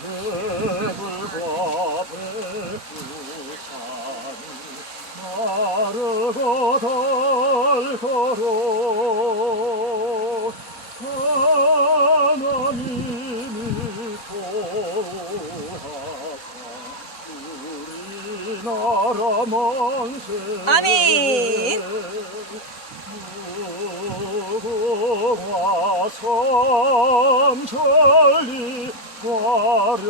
배불과 배부산이 마르고 닳도록 하나님이 도하사 우리나라 만세 아멘. 무궁화 삼천리 화려강산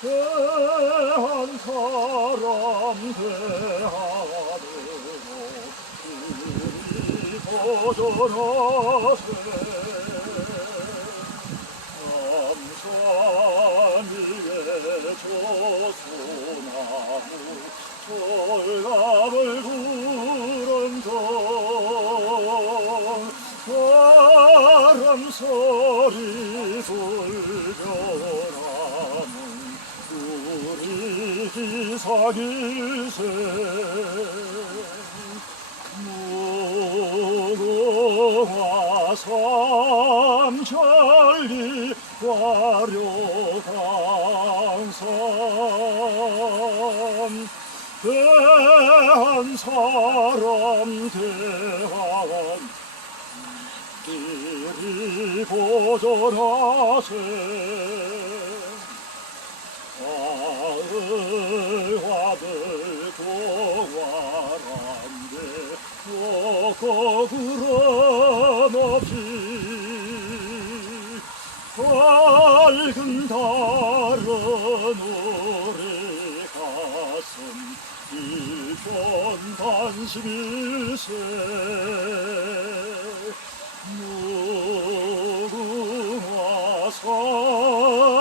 대한 사람 대하되고 우리 보존하세 남산 위에 조소나무 철갑을 구른정 바람 소리 불겨나는 우리 기사길세 무궁화 삼천리 화려강산 대한 사람 대한 길이 보존하세 마을 화들 동화란데 거꾸로 높이 밝은 달은 우리 가슴 일편 단식일세 무궁화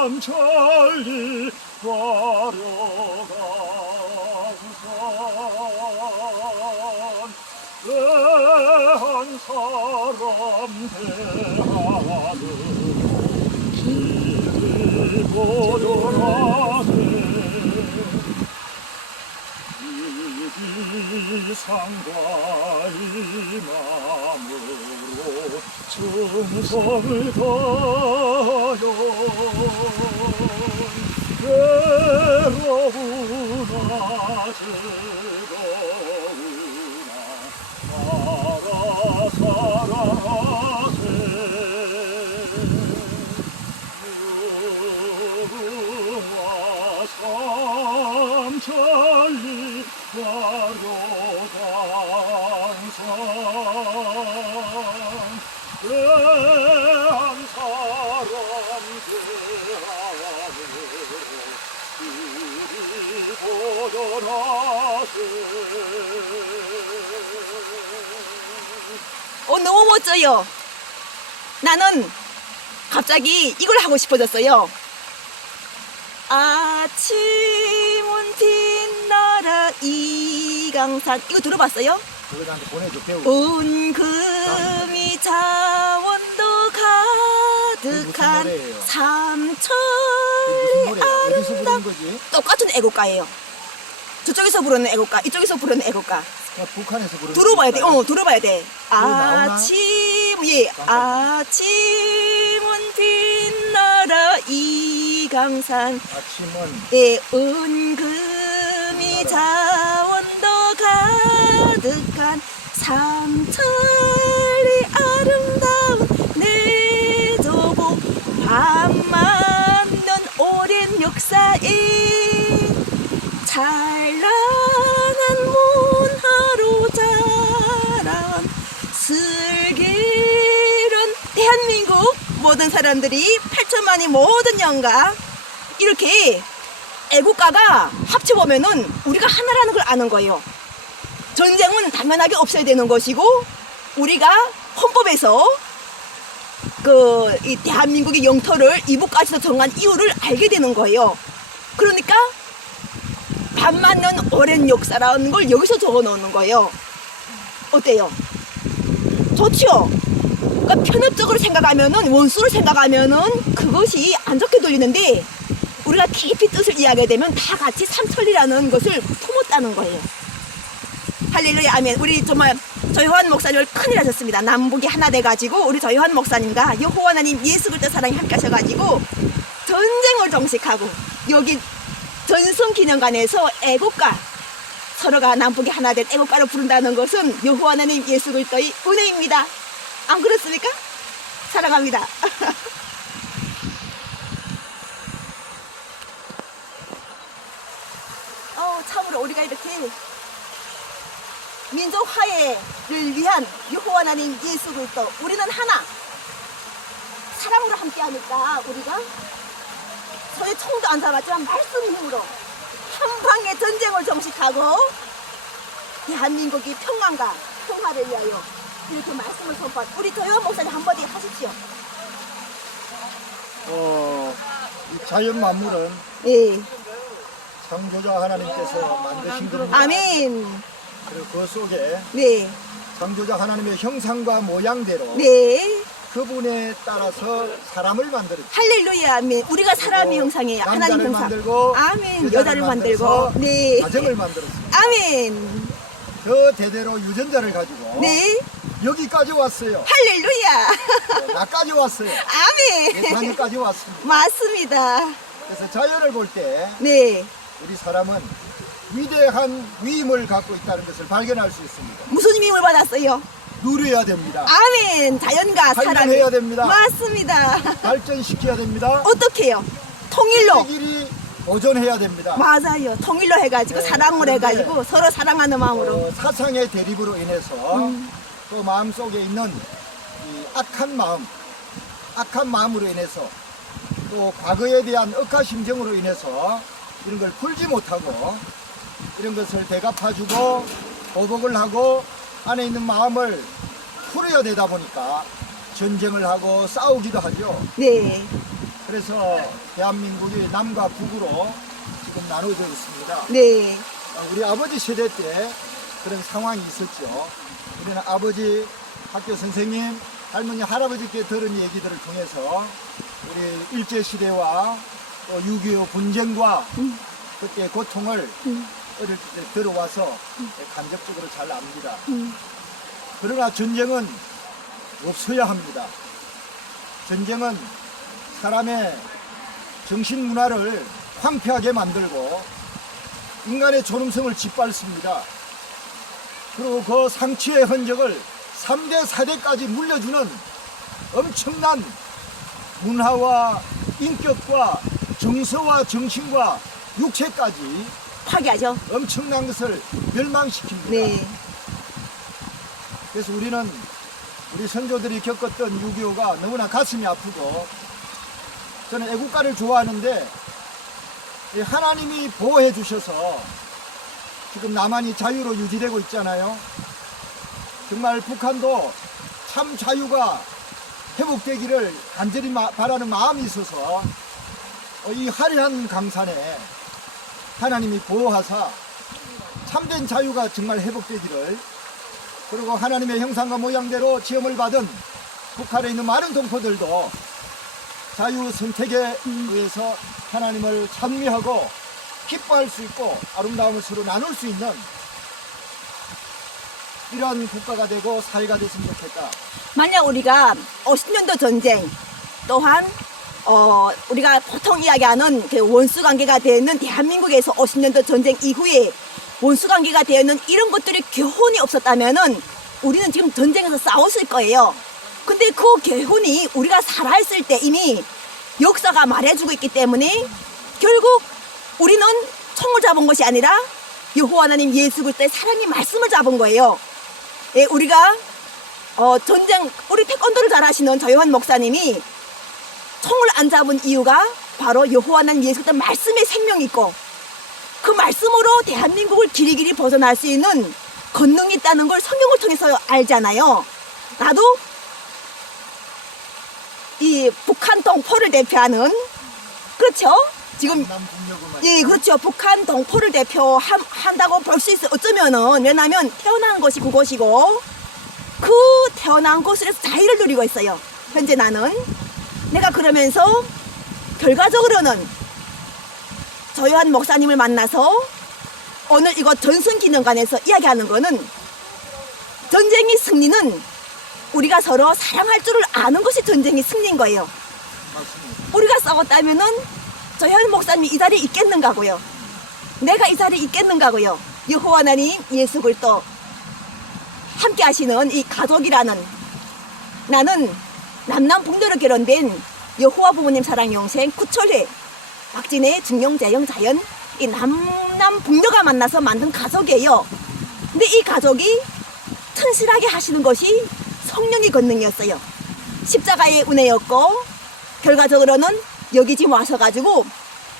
삼천리 화려강산 대한 사람 대하는 길이 보존하세 이상과 이남으로 충성을 다하여 외로우나 즐거우나 나라 사랑하세 무궁화 삼천리 화려강산 대한 사람 대하는 보존하세 너무 멋져요. 나는 갑자기 이걸 하고 싶어졌어요. 아침은 빛나라 이강산. 이거 들어봤어요? 그거 나한테 보내줘 배우 은금이 자원도 가득한 노래예요? 삼천리 어디서 부르는 아름다운 거지? 똑같은 애국가예요. 저쪽에서 부르는 애국가, 이쪽에서 부르는 애국가. 북한에서 부르는 들어봐야 돼. 거니까요? 들어봐야 돼. 나오나? 아침은 빛나라 이강산. 아침은 네, 은금이 자원도 가득한 삼천리 아름다운 내 조국 반만년 오랜 역사에 찬란한 문화로 자란 슬기로운 대한민국 모든 사람들이 8천만이 모든 영가 이렇게 애국가가 합쳐보면은 우리가 하나라는 걸 아는 거예요. 전쟁은 당연하게 없어야 되는 것이고 우리가 헌법에서 이 대한민국의 영토를 이북까지서 정한 이유를 알게 되는 거예요. 그러니까 반만년 오랜 역사라는 걸 여기서 적어 놓는 거예요. 어때요? 좋죠? 그러니까 편협적으로 생각하면은 원수를 생각하면은 그것이 안 좋게 들리는데 우리가 깊이 뜻을 이해하게 되면 다 같이 삼천리라는 것을 품었다는 거예요. 할렐루야 아멘. 우리 정말 조요한 목사님을 큰일 하셨습니다. 남북이 하나 돼가지고 우리 조요한 목사님과 여호와 하나님 예수 그리스도 사랑이 함께 하셔가지고 전쟁을 정식하고 여기 전승기념관에서 애국가 서로가 남북이 하나 된 애국가를 부른다는 것은 여호와 하나님 예수 그리스도의 은혜입니다. 안 그렇습니까? 사랑합니다. 참으로 우리가 이렇게 민족 화해를 위한 여호와 하나님 예수 그리스도 우리는 하나 사랑으로 함께하니까 우리가 서로의 총도 안 잡았지만 말씀의 힘으로 한 방의 전쟁을 정식하고 대한민국이 평안과 평화를 위하여 이렇게 말씀을 선포한 우리 조요한 목사님 한마디 하십시오. 이 자연 만물은 예. 창조자 하나님께서 만드신 겁니다. 아멘. 그리고 그 속에 네. 창조자 하나님의 형상과 모양대로 네. 그분에 따라서 사람을 만들었죠. 할렐루야. 아멘. 우리가 사람의 형상이에요. 하나님 남자를 형상. 만들고 아멘. 여자를 만들고. 만들어서 네. 가정을 만들었습니다. 아멘. 저 대대로 유전자를 가지고 네. 여기까지 왔어요. 할렐루야. 나까지 왔어요. 아멘. 내 자녀까지 왔습니다. 맞습니다. 그래서 자연을 볼 때 네. 우리 사람은 위대한 위임을 갖고 있다는 것을 발견할 수 있습니다. 무슨 힘을 받았어요? 누려야 됩니다. 아멘. 자연과 사람. 발견해야 됩니다. 맞습니다. 발전시켜야 됩니다. 어떻게요? 통일로. 세길이 보존해야 됩니다. 맞아요. 통일로 해가지고 네, 사랑을 그런데 해가지고 서로 사랑하는 마음으로. 사상의 대립으로 인해서 또 마음속에 있는 이 악한 마음으로 인해서 또 과거에 대한 억하 심정으로 인해서 이런 걸 풀지 못하고 이런 것을 대갚아주고 보복을 하고 안에 있는 마음을 풀어야 되다 보니까 전쟁을 하고 싸우기도 하죠. 네. 그래서 대한민국이 남과 북으로 지금 나눠져 있습니다. 네. 우리 아버지 세대 때 그런 상황이 있었죠. 우리는 아버지, 학교 선생님, 할머니, 할아버지께 들은 얘기들을 통해서 우리 일제시대와 또 6.25 분쟁과 그때 고통을 어릴 때 들어와서 간접적으로 잘 압니다. 그러나 전쟁은 없어야 합니다. 전쟁은 사람의 정신 문화를 황폐하게 만들고 인간의 존엄성을 짓밟습니다. 그리고 그 상처의 흔적을 3대, 4대까지 물려주는 엄청난 문화와 인격과 정서와 정신과 육체까지 파괴하죠. 엄청난 것을 멸망시킵니다. 네. 그래서 우리는 우리 선조들이 겪었던 6.25가 너무나 가슴이 아프고 저는 애국가를 좋아하는데 하나님이 보호해 주셔서 지금 남한이 자유로 유지되고 있잖아요. 정말 북한도 참 자유가 회복되기를 간절히 바라는 마음이 있어서 이 화려한 강산에 하나님이 보호하사 참된 자유가 정말 회복되기를, 그리고 하나님의 형상과 모양대로 지음을 받은 북한에 있는 많은 동포들도 자유 선택에 의해서 하나님을 찬미하고 기뻐할 수 있고 아름다움을 서로 나눌 수 있는 이러한 국가가 되고 사회가 됐으면 좋겠다. 만약 우리가 50년도 전쟁 또한 우리가 보통 이야기하는 그 원수 관계가 되어 있는 대한민국에서 50년도 전쟁 이후에 원수 관계가 되어 있는 이런 것들이 교훈이 없었다면은 우리는 지금 전쟁에서 싸웠을 거예요. 근데 그 교훈이 우리가 살아있을 때 이미 역사가 말해주고 있기 때문에 결국 우리는 총을 잡은 것이 아니라 여호와 하나님 예수 그리스도의 사랑의 말씀을 잡은 거예요. 예, 우리가 전쟁, 우리 태권도를 잘 하시는 조요한 목사님이 총을 안 잡은 이유가 바로 여호와 하나님 예수 그리스도의 말씀에 생명이 있고 그 말씀으로 대한민국을 길이길이 벗어날 수 있는 권능이 있다는 걸 성경을 통해서 알잖아요. 나도 이 북한 동포를 대표하는, 그렇죠? 지금 예, 그렇죠. 북한 동포를 대표한다고 볼 수 있어요. 어쩌면은, 왜냐하면 태어난 곳이 그곳이고 그 태어난 곳에서 자유를 누리고 있어요. 현재 나는. 내가 그러면서 결과적으로는 조요한 목사님을 만나서 오늘 이곳 전승기념관에서 이야기하는 거는 전쟁의 승리는 우리가 서로 사랑할 줄을 아는 것이 전쟁의 승리인 거예요. 맞습니다. 우리가 싸웠다면은 조현 목사님이 이 자리에 있겠는가고요. 내가 이 자리에 있겠는가고요. 여호와 하나님 예수 그리스도 함께 하시는 이 가족이라는, 나는 남남북녀로 결혼된 여호와 부모님 사랑 영생 구철회 박진혜 중영재영 자연 이 남남북녀가 만나서 만든 가족이에요. 근데 이 가족이 튼실하게 하시는 것이 성령의 권능이었어요. 십자가의 은혜였고, 결과적으로는 여기 지금 와서 가지고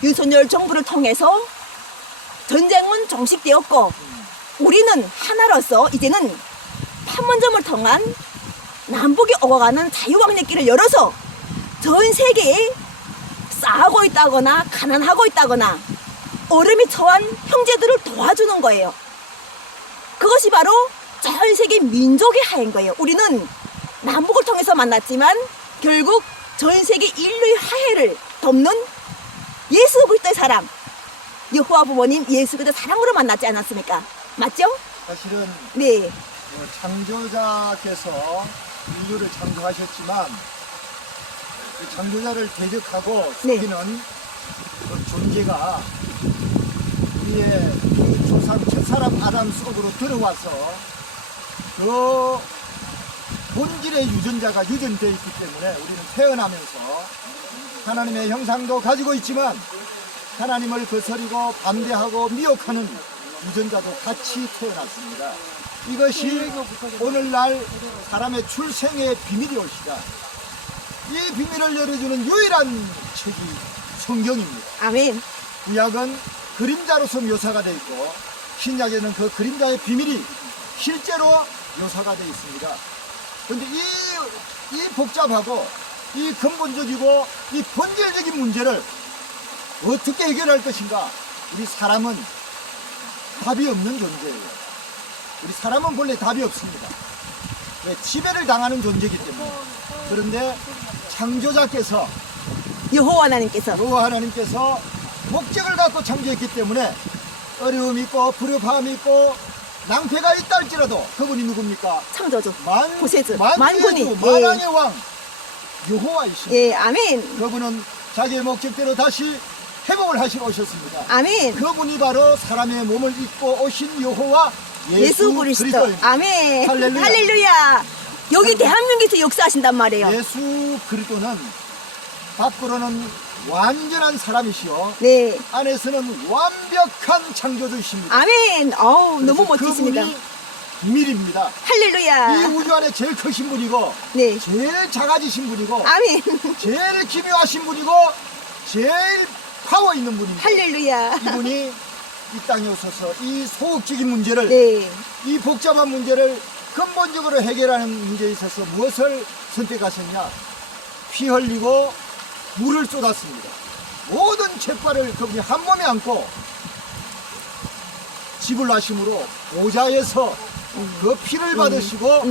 윤석열 정부를 통해서 전쟁은 종식되었고, 우리는 하나로서 이제는 판문점을 통한 남북이 오가는 자유왕래길을 열어서 전 세계에 싸우고 있다거나 가난하고 있다거나 어려움이 처한 형제들을 도와주는 거예요. 그것이 바로 전 세계 민족의 하인 거예요. 우리는 남북을 통해서 만났지만 결국 전 세계 인류의 화해를 돕는 예수 그리스도의 사랑, 여호와 부모님 예수 그리스도의 사랑으로 만났지 않았습니까? 맞죠? 사실은 네. 창조자께서 인류를 창조하셨지만 그 창조자를 대적하고 네. 속이는 그 존재가 우리의 그 조상 첫사람 아담 속으로 들어와서 그 본질의 유전자가 유전되어 있기 때문에 우리는 태어나면서 하나님의 형상도 가지고 있지만 하나님을 거스리고 반대하고 미혹하는 유전자도 같이 태어났습니다. 이것이 오늘날 사람의 출생의 비밀이 올시다. 이 비밀을 열어주는 유일한 책이 성경입니다. 아멘. 구약은 그림자로서 묘사가 되어 있고 신약에는 그 그림자의 비밀이 실제로 묘사가 되어 있습니다. 그런데 이 복잡하고 이 근본적이고 이 본질적인 문제를 어떻게 해결할 것인가? 우리 사람은 답이 없는 존재예요. 우리 사람은 본래 답이 없습니다. 왜? 지배를 당하는 존재이기 때문에. 그런데 창조자께서 여호와 하나님께서 여호와 하나님께서 목적을 갖고 창조했기 때문에 어려움이 있고 불협화음이 있고 낭패가 있다 할지라도 그분이 누굽니까? 창조주, 만, 구세주, 만주의 만군이. 주, 만왕의 왕 여호와이십니다. 예, 아멘. 그분은 자기의 목적대로 다시 회복을 하시러 오셨습니다. 아멘. 그분이 바로 사람의 몸을 입고 오신 여호와 예수 그리스도. 그리스도입니다. 아멘. 할렐루야. 할렐루야. 여기 대한민국에서 역사하신단 말이에요. 예수 그리스도는 밖으로는 완전한 사람이시오. 네. 안에서는 완벽한 창조주이십니다. 아멘. 어우, 너무 그래서 멋지십니다. 그분이 비밀입니다. 이 할렐루야. 우주 안에 제일 크신 분이고 네. 제일 작아지신 분이고 아멘. 제일 기묘하신 분이고 제일 파워 있는 분입니다. 할렐루야. 이분이 이 땅에 오셔서 이 소극적인 문제를 네. 이 복잡한 문제를 근본적으로 해결하는 문제에 있어서 무엇을 선택하셨냐? 피 흘리고 물을 쏟았습니다. 모든 죄과를 그분이 한 몸에 안고 집을 하심으로 보좌에서 그 피를 받으시고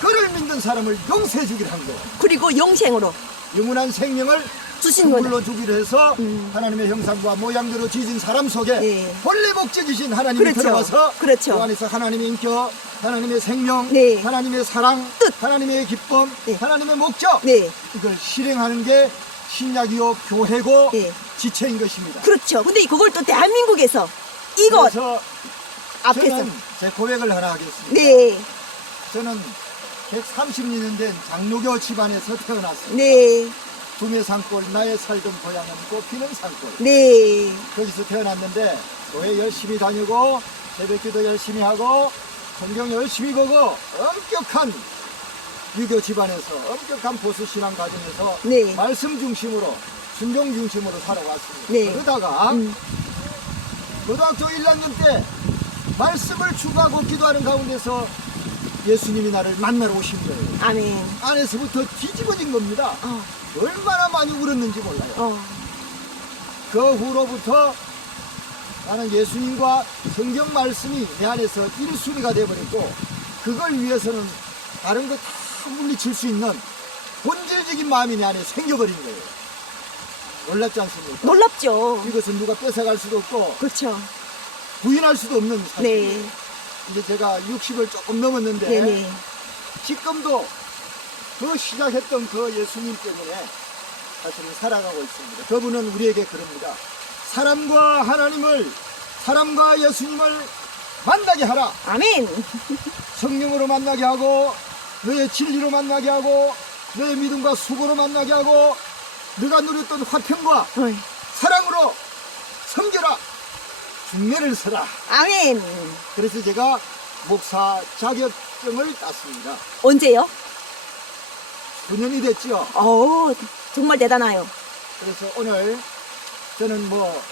그를 믿는 사람을 용서해 주기를 한 거예요. 그리고 영생으로 영원한 생명을 주신 거죠. 선물로 주기로 해서 하나님의 형상과 모양대로 지어진 사람 속에 네. 본래 목적이신 하나님이 그렇죠. 들어와서 그렇죠. 그 안에서 하나님의 인격, 하나님의 생명, 네. 하나님의 사랑, 뜻. 하나님의 기쁨, 네. 하나님의 목적 네. 이걸 실행하는 게 신약이요 교회고 네. 지체인 것입니다. 그렇죠. 근데 그걸 또 대한민국에서 이곳 그래서 앞에서 저는 제 고백을 하나 하겠습니다. 네. 저는 130년 된 장로교 집안에서 태어났습니다. 네. dum의 산골, 나의 살던 고향은 꽃피는 산골. 네. 거기서 태어났는데 교회 열심히 다니고 새벽기도 열심히 하고 성경 열심히 보고 엄격한 유교 집안에서 엄격한 보수신앙 과정에서 네. 말씀 중심으로 순종 중심으로 살아왔습니다. 네. 그러다가 고등학교 1학년 때 말씀을 추구하고 기도하는 가운데서 예수님이 나를 만나러 오신 거예요. 아멘. 안에서부터 뒤집어진 겁니다. 얼마나 많이 울었는지 몰라요. 그 후로부터 나는 예수님과 성경 말씀이 내 안에서 1순위가 되어버렸고 그걸 위해서는 다른 거 다 물리칠 수 있는 본질적인 마음이 내 안에 생겨버린 거예요. 놀랍지 않습니까? 놀랍죠. 이것은 누가 뺏어갈 수도 없고 그렇죠. 부인할 수도 없는 사실이에요. 네. 이제 제가 60을 조금 넘었는데 네네. 지금도 그 시작했던 그 예수님 때문에 사실은 살아가고 있습니다. 그분은 우리에게 그럽니다. 사람과 하나님을, 사람과 예수님을 만나게 하라. 아멘. 성령으로 만나게 하고, 너의 진리로 만나게 하고, 너의 믿음과 수고로 만나게 하고, 네가 누렸던 화평과 어이. 사랑으로 섬겨라. 중매를 서라. 아멘. 그래서 제가 목사 자격증을 땄습니다. 언제요? 9년이 됐죠. 정말 대단해요. 그래서 오늘 저는 뭐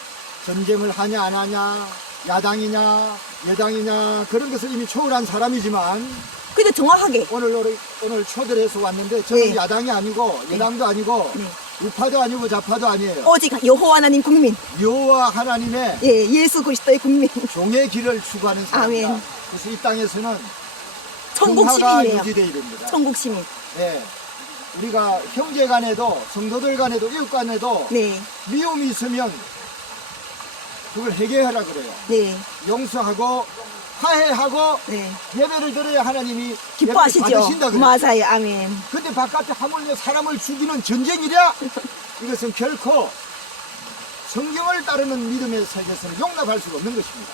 전쟁을 하냐 안 하냐, 야당이냐 여당이냐 그런 것을 이미 초월한 사람이지만 근데 정확하게. 오늘 초대해서 왔는데 저는 네. 야당이 아니고 여당도 아니고 네. 우파도 아니고 좌파도 아니에요. 오직 여호와 하나님 국민. 여호와 하나님의 예, 예수 그리스도의 국민. 종의 길을 추구하는 사람입니다. 아멘. 그래서 이 땅에서는 천국 평화가 시민이에요. 유지되어야 됩니다. 천국 시민. 네. 우리가 형제 간에도 성도들 간에도 이웃 간에도 네. 미움이 있으면 그걸 해결하라 그래요. 네. 용서하고 화해하고 네. 예배를 드려야 하나님이 기뻐하시죠? 예배를 받으신다 그래요. 맞아요. 아멘. 근데 바깥에 하물며 사람을 죽이는 전쟁이랴? 이것은 결코 성경을 따르는 믿음의 세계에서는 용납할 수가 없는 것입니다.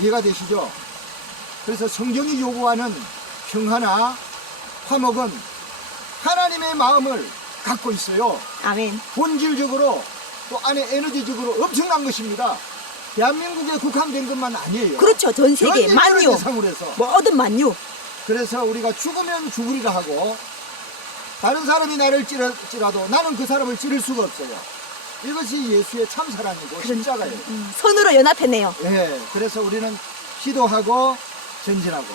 이해가 되시죠? 그래서 성경이 요구하는 평화나 화목은 하나님의 마음을 갖고 있어요. 아멘. 본질적으로 또 안에 에너지적으로 엄청난 것입니다. 대한민국에 국한된 것만 아니에요. 그렇죠. 전 세계 전 만유. 대상으로 해서. 모든 만유. 그래서 우리가 죽으면 죽으리라 하고 다른 사람이 나를 찌르더라도 나는 그 사람을 찌를 수가 없어요. 이것이 예수의 참 사랑이고 십자가예요. 선으로 연합했네요. 예, 그래서 우리는 기도하고 전진하고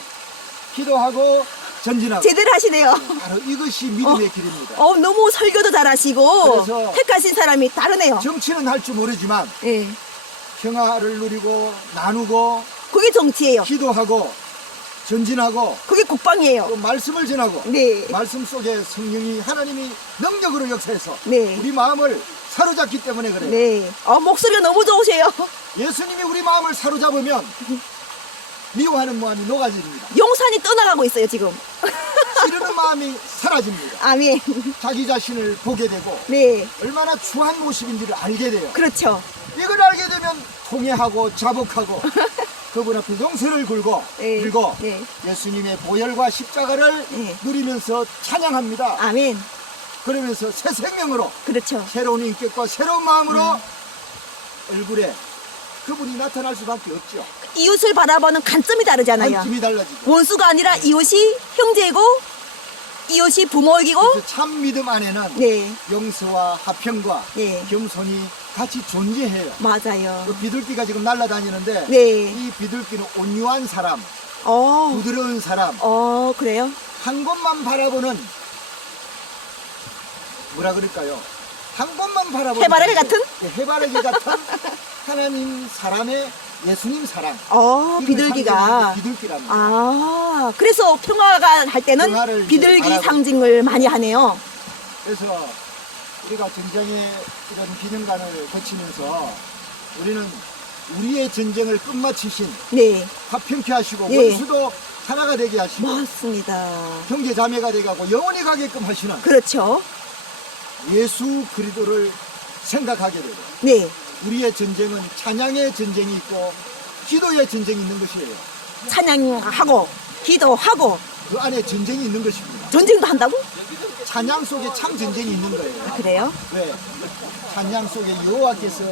기도하고 전진하고 제대로 하시네요. 바로 이것이 믿음의 길입니다. 너무 설교도 잘하시고 그래서 택하신 사람이 다르네요. 정치는 할 줄 모르지만 예. 평화를 누리고 나누고 그게 정치예요. 기도하고 전진하고 그게 국방이에요. 또 말씀을 전하고 네. 말씀 속에 성령이 하나님이 능력으로 역사해서 네. 우리 마음을 사로잡기 때문에 그래요. 네. 목소리가 너무 좋으세요. 예수님이 우리 마음을 사로잡으면 미워하는 마음이 녹아집니다. 용산이 떠나가고 있어요, 지금. 찌르는 마음이 사라집니다. 아멘. 자기 자신을 보게 되고 네. 얼마나 추한 모습인지를 알게 돼요. 그렇죠. 이걸 알게 되면 통회하고 자복하고 그분 앞에 용서를 굴고 네. 들고 네. 예수님의 보혈과 십자가를 네. 누리면서 찬양합니다. 아멘. 그러면서 새 생명으로 그렇죠. 새로운 인격과 새로운 마음으로 얼굴에 그분이 나타날 수밖에 없죠. 이웃을 바라보는 관점이 다르잖아요. 관점이 달라지죠. 원수가 아니라 이웃이 형제고 이웃이 부모이고. 그래서 참 믿음 안에는 네. 용서와 화평과 네. 겸손이 같이 존재해요. 맞아요. 그 비둘기가 지금 날아다니는데 네. 이 비둘기는 온유한 사람, 어. 부드러운 사람, 그래요? 한 곳만 바라보는 뭐라 그럴까요? 한 곳만 바라보는 해바라기 같은? 네, 해바라기 같은 하나님 사람의 예수님 사랑. 이걸 비둘기가. 상징하는 게 비둘기랍니다. 그래서 평화가 할 때는 평화를 이제 비둘기 바라보고. 상징을 많이 하네요. 그래서 우리가 전쟁의 이런 기념관을 거치면서 우리는 우리의 전쟁을 끝마치신 네. 화평케 하시고 예. 원수도 하나가 되게 하시고 맞습니다. 형제 자매가 되게 하고 영원히 가게끔 하시는 그렇죠. 예수 그리스도를 생각하게 되고 네. 우리의 전쟁은 찬양의 전쟁이 있고 기도의 전쟁이 있는 것이에요. 찬양하고 기도하고 그 안에 전쟁이 있는 것입니다. 전쟁도 한다고? 찬양 속에 참 전쟁이 있는 거예요. 그래요? 왜? 찬양 속에 여호와께서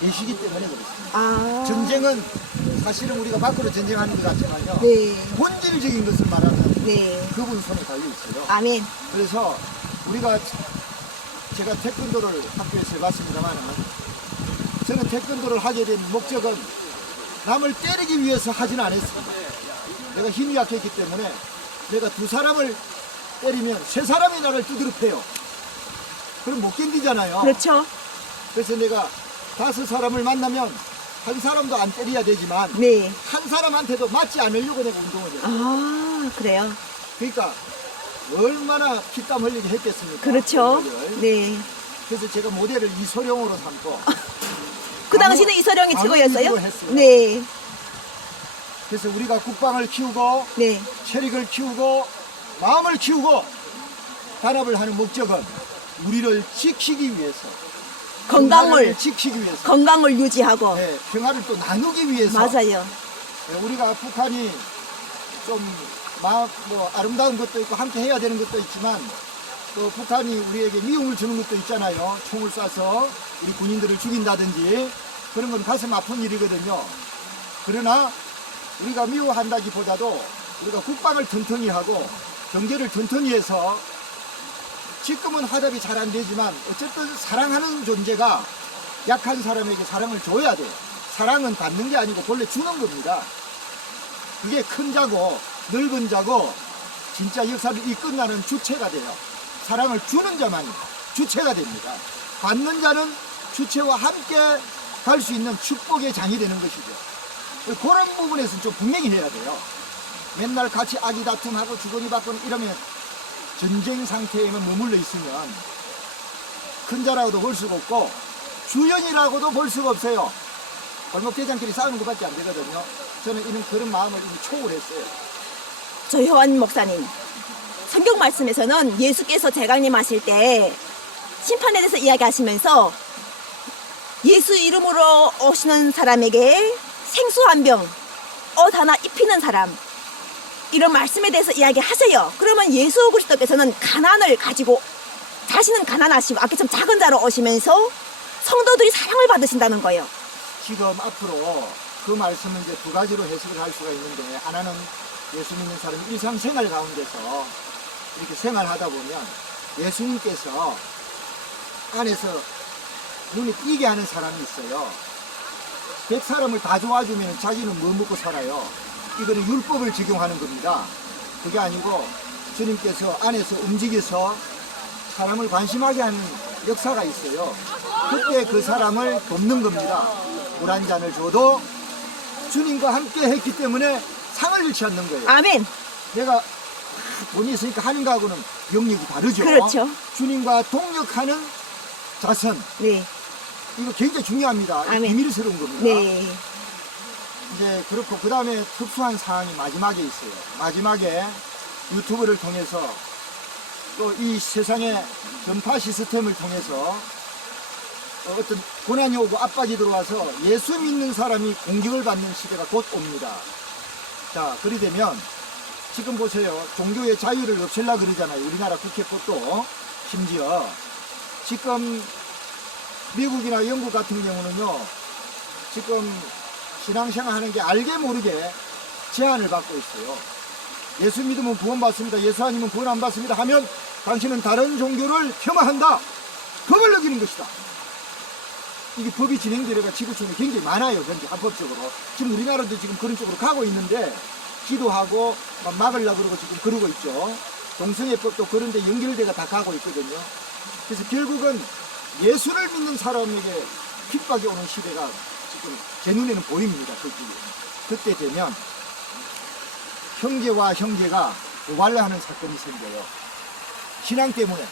계시기 때문에 그렇습니다. 전쟁은 사실은 우리가 밖으로 전쟁하는 것 같지만요. 네. 본질적인 것을 말하는 네. 그분 손에 달려 있어요. 아멘. 그래서 우리가 제가 태권도를 학교에서 해봤습니다만 저는 태권도를 하게 된 목적은 남을 때리기 위해서 하지는 않았습니다. 내가 힘이 약했기 때문에 내가 두 사람을 때리면 세 사람이 나를 두드려 패요. 그럼 못 견디잖아요. 그렇죠. 그래서 내가 다섯 사람을 만나면 한 사람도 안 때려야 되지만 네. 한 사람한테도 맞지 않으려고 내가 운동을 해요. 그래요. 그러니까 얼마나 피땀 흘리게 했겠습니까? 그렇죠. 그거를. 네. 그래서 제가 모델을 이소룡으로 삼고 그 당시는 이서령이 아무 최고였어요? 일도 했어요. 네. 그래서 우리가 국방을 키우고 네. 체력을 키우고 마음을 키우고 단합을 하는 목적은 우리를 지키기 위해서, 평화를 지키기 위해서, 건강을 유지하고. 네, 평화를 또 나누기 위해서. 맞아요. 네, 우리가 북한이 좀 뭐 아름다운 것도 있고 함께 해야 되는 것도 있지만 또 북한이 우리에게 미움을 주는 것도 있잖아요. 총을 쏴서 우리 군인들을 죽인다든지 그런 건 가슴 아픈 일이거든요. 그러나 우리가 미워한다기보다도 우리가 국방을 튼튼히 하고 경제를 튼튼히 해서 지금은 화답이 잘 안 되지만 어쨌든 사랑하는 존재가 약한 사람에게 사랑을 줘야 돼요. 사랑은 받는 게 아니고 본래 주는 겁니다. 그게 큰 자고 넓은 자고 진짜 역사를 이끌어가는 주체가 돼요. 사랑을 주는 자만이 주체가 됩니다. 받는 자는 주체와 함께 갈 수 있는 축복의 장이 되는 것이죠. 그런 부분에서는 좀 분명히 해야 돼요. 맨날 같이 아기다툼하고 주거니 받거니 이러면 전쟁 상태에만 머물러 있으면 큰 자라고도 볼 수가 없고 주연이라고도 볼 수가 없어요. 골목대장끼리 싸우는 것밖에 안 되거든요. 저는 그런 마음을 이미 초월했어요. 조효원 목사님, 성경 말씀에서는 예수께서 재강림하실 때 심판에 대해서 이야기하시면서 예수 이름으로 오시는 사람에게 생수 한 병, 옷 하나 입히는 사람, 이런 말씀에 대해서 이야기하세요. 그러면 예수 그리스도께서는 가난을 가지고 자신은 가난하시고 아까처럼 작은 자로 오시면서 성도들이 사랑을 받으신다는 거예요. 지금 앞으로 그 말씀은 이제 두 가지로 해석을 할 수가 있는데, 하나는 예수 믿는 사람이 일상생활 가운데서 이렇게 생활하다 보면 예수님께서 안에서 눈에 띄게 하는 사람이 있어요. 100사람을 다 도와주면 자기는 뭐 먹고 살아요. 이거는 율법을 적용하는 겁니다. 그게 아니고 주님께서 안에서 움직여서 사람을 관심하게 하는 역사가 있어요. 그때 그 사람을 돕는 겁니다. 물 한 잔을 줘도 주님과 함께 했기 때문에 상을 잃지 않는 거예요. 아멘. 내가 돈이 있으니까 하는 거하고는 영역이 다르죠. 그렇죠. 주님과 동역하는 자선. 네. 이거 굉장히 중요합니다. 아멘. 비밀스러운 겁니다. 네. 이제 그렇고 그 다음에 특수한 사항이 마지막에 있어요. 마지막에 유튜브를 통해서 또 이 세상의 전파 시스템을 통해서 어떤 고난이 오고 압박이 들어와서 예수 믿는 사람이 공격을 받는 시대가 곧 옵니다. 자, 그리 되면 지금 보세요. 종교의 자유를 없애려고 그러잖아요. 우리나라 국회법도 심지어 지금 미국이나 영국 같은 경우는요, 지금 신앙생활 하는 게 알게 모르게 제한을 받고 있어요. 예수 믿으면 구원받습니다. 예수 아니면 구원 안 받습니다 하면 당신은 다른 종교를 폄하한다. 법을 어기는 것이다. 이게 법이 진행되려가 지구촌에 굉장히 많아요. 현재 합법적으로. 지금 우리나라도 지금 그런 쪽으로 가고 있는데 기도하고 막 막으려고 그러고 지금 그러고 있죠. 동성애법도 그런데 연결돼가 다 가고 있거든요. 그래서 결국은 예수를 믿는 사람에게 핍박이 오는 시대가 지금 제 눈에는 보입니다. 그때 되면 형제와 형제가 고발을 하는 사건이 생겨요. 신앙 때문에.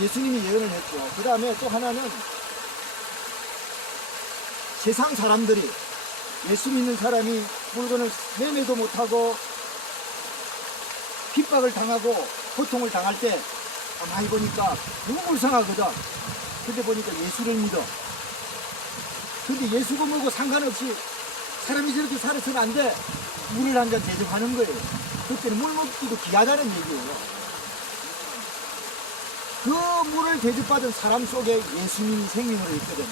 예수님이 예언을 했죠. 그 다음에 또 하나는 세상 사람들이 예수 믿는 사람이 물건을 매매도 못하고 핍박을 당하고 고통을 당할 때 많이 보니까 너무 불쌍하거든. 근데 보니까 예수를 믿어. 근데 예수고 뭐고 상관없이 사람이 저렇게 살아서는 안 돼. 물을 한 잔 대접하는 거예요. 그때는 물 먹기도 귀하다는 얘기예요. 그 물을 대접받은 사람 속에 예수님이 생명으로 있거든요.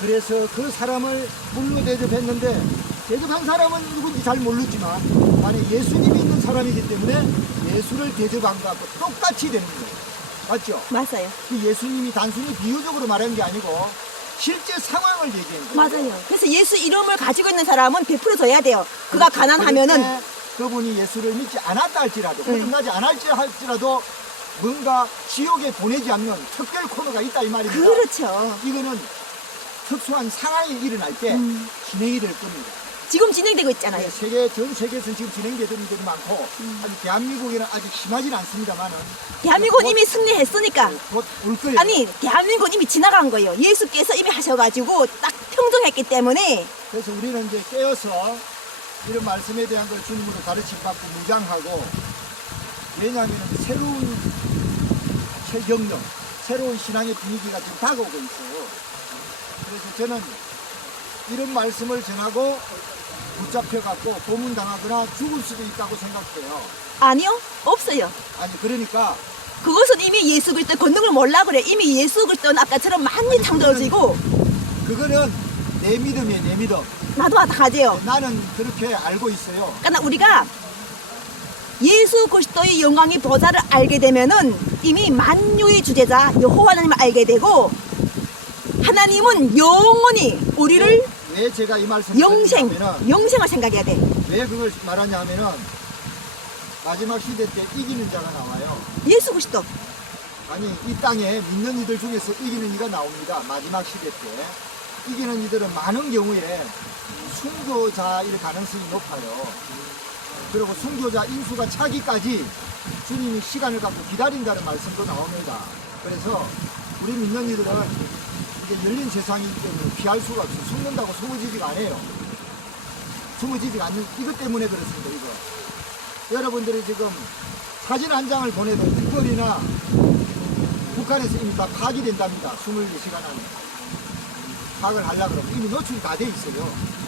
그래서 그 사람을 물로 대접했는데 대접한 사람은 누군지 잘 모르지만 만약 예수님이 있는 사람이기 때문에 예수를 대접한 것하고 똑같이 되는 거예요. 맞죠? 맞아요. 그 예수님이 단순히 비유적으로 말한 게 아니고 실제 상황을 얘기한 거예요. 맞아요. 그래서 예수 이름을 가지고 있는 사람은 베풀어줘야 돼요. 그가 가난하면은 그분이 예수를 믿지 않았다 할지라도 거듭나지 않을지라도 뭔가 지옥에 보내지 않는 특별 코너가 있다 이 말입니다. 그렇죠. 이거는 특수한 상황이 일어날 때 진행이 될 겁니다. 지금 진행되고 있잖아요. 네, 전 세계에서는 지금 진행되는 일들이 많고 아직 대한민국에는 아직 심하지는 않습니다만은 대한민국은 이미 승리했으니까. 곧 올 거예요. 아니, 대한민국은 이미 지나간 거예요. 예수께서 이미 하셔가지고 딱 평정했기 때문에. 그래서 우리는 이제 깨어서 이런 말씀에 대한 걸 주님으로 가르침받고 무장하고, 왜냐하면 새로운 체경력, 새로운 신앙의 분위기가 지금 다가오고 있어요. 그래서 저는 이런 말씀을 전하고 붙잡혀갖고 고문당하거나 죽을 수도 있다고 생각해요. 아니요, 없어요. 아니 그러니까 그것은 이미 예수 그리스도의 권능을 몰라 그래. 이미 예수 그리스도는 아까처럼 많이 창조지고 그거는 내 믿음이에요. 내 믿음. 나도 마찬가지예요. 나는 그렇게 알고 있어요. 그러니까 우리가 예수 그리스도의 영광의 보좌를 알게 되면은 이미 만유의 주제자 여호와 하나님을 알게 되고, 하나님은 영원히 우리를 왜 제가 이 말씀을 드리냐면은, 영생을 생각해야 돼. 왜 그걸 말하냐 하면은 마지막 시대 때 이기는 자가 나와요. 예수 그리스도. 아니 이 땅에 믿는 이들 중에서 이기는 이가 나옵니다. 마지막 시대 때 이기는 이들은 많은 경우에 순교자일 가능성이 높아요. 그리고 순교자 인수가 차기까지 주님이 시간을 갖고 기다린다는 말씀도 나옵니다. 그래서 우리 믿는 이들은 이게 열린 세상이기 때문에 피할 수가 없어요. 숨는다고 숨어지지가 않아요. 숨어지지가 않는 이것 때문에 그렇습니다. 이거 여러분들이 지금 사진 한 장을 보내도 북거리나 북한에서 이미 다 파악이 된답니다. 24시간 안에 파악을 하려고 그러면 이미 노출이 다 돼 있어요.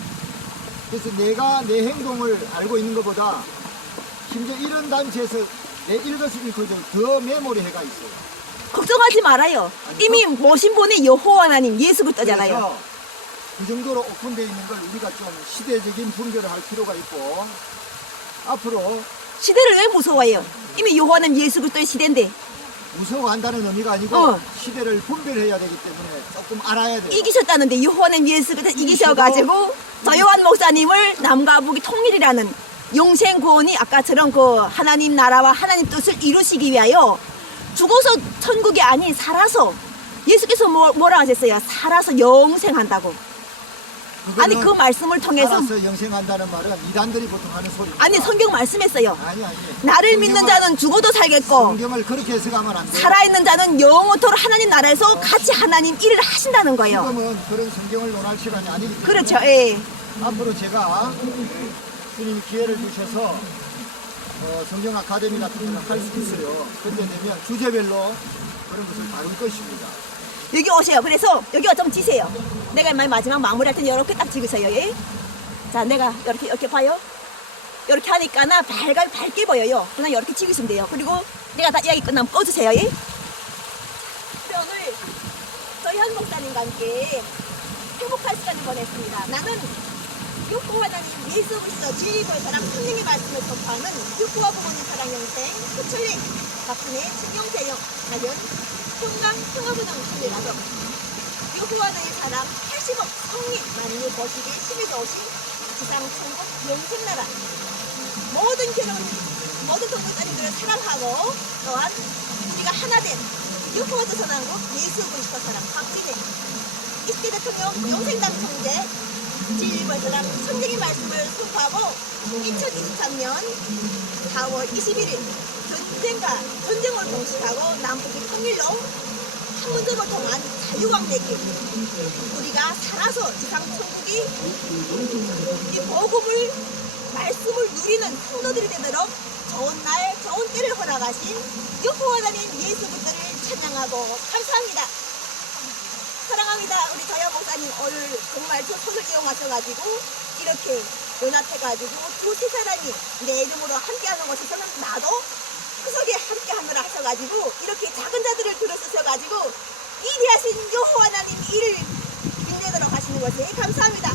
그래서 내가 내 행동을 알고 있는 것보다 심지어 이런 단체에서 내 일거수일투족을 더 메모리 해가 있어요. 걱정하지 말아요. 아니, 이미 모신 분이 여호와 하나님 예수 그리스도잖아요. 그래서 그 정도로 오픈되어 있는 걸 우리가 좀 시대적인 분별을 할 필요가 있고, 앞으로 시대를 왜 무서워해요? 이미 여호와 하나님 예수 그리스도의 시대인데. 무서워한다는 의미가 아니고 어. 시대를 분별해야 되기 때문에 조금 알아야 돼요. 이기셨다는데 여호와 하나님 예수 그리스도 이기셔가지고 저 요한 목사님을 남과 북이 통일이라는 영생 구원이 아까처럼 그 하나님 나라와 하나님 뜻을 이루시기 위하여 죽어서 천국이 아닌 살아서, 예수께서 뭐라 하셨어요? 살아서 영생한다고. 아니 그 말씀을 통해서, 살아서 영생한다는 말은 이단들이 보통 하는 소리입니다. 아니 성경 말씀했어요. 아니 나를 믿는 자는 죽어도 살겠고 성경을 그렇게 해석하면 안 돼요. 살아있는 자는 영원토록 하나님 나라에서 같이 하나님 일을 하신다는 거예요. 지금은 그런 성경을 논할 시간이 아니기 때문에 그렇죠. 예. 앞으로 제가 주님이 기회를 주셔서 성경 아카데미 같은 거를 할 수 있어요. 그때 되면 주제별로 그런 것을 다룰 것입니다. 여기 오세요. 그래서 여기가 좀 지세요. 내가 마지막 마무리할 때 이렇게 딱 찍으세요. 예? 자, 내가 이렇게 봐요. 이렇게 하니까 밝게 보여요. 그냥 이렇게 찍으시면 돼요. 그리고 내가 다 이야기 끝나면 꺼주세요. 예? 오늘 저희 한 목사님과 함께 행복한 시간을 보냈습니다. 나는 육구와 하나님 예수 그리스도 진리의 사랑 성령의 말씀을 전파하는 육구와 부모님 사랑 영생 수철리 박순혜 진영재영 가연 평강 평화부동 순례가족 육구와 하나님 사랑 80억 성립 만유 거시기 힘이 좋으신 지상 천국 영생나라 모든 교련 모든 동역자님들을 사랑하고, 또한 우리가 하나된 육구와 조선한국 예수 그리스도 사랑 박진혜 20대 대통령 영생당 총재 진리의 사랑 성령의 말씀을 선포하고 2023년 4월 21일 전쟁을 동식하고 남북이 통일로 판문점을 통한 자유광대길 우리가 살아서 지상천국이 이 복음을 말씀을 누리는 성도들이 되도록 좋은 날 좋은 때를 허락하신 여호와 하나님 예수 그리스도를 찬양하고 감사합니다. 사랑합니다. 우리 자연 목사님 오늘 정말 저 손을 이용하셔가지고 이렇게 연합해가지고 두세 사람이 내 이름으로 함께하는 것이 저는 나도 그 속에 함께하느라 하셔가지고 이렇게 작은 자들을 들어주셔가지고 이대하신 여호와 하나님 일을 빛내도록 하시는 것에 감사합니다.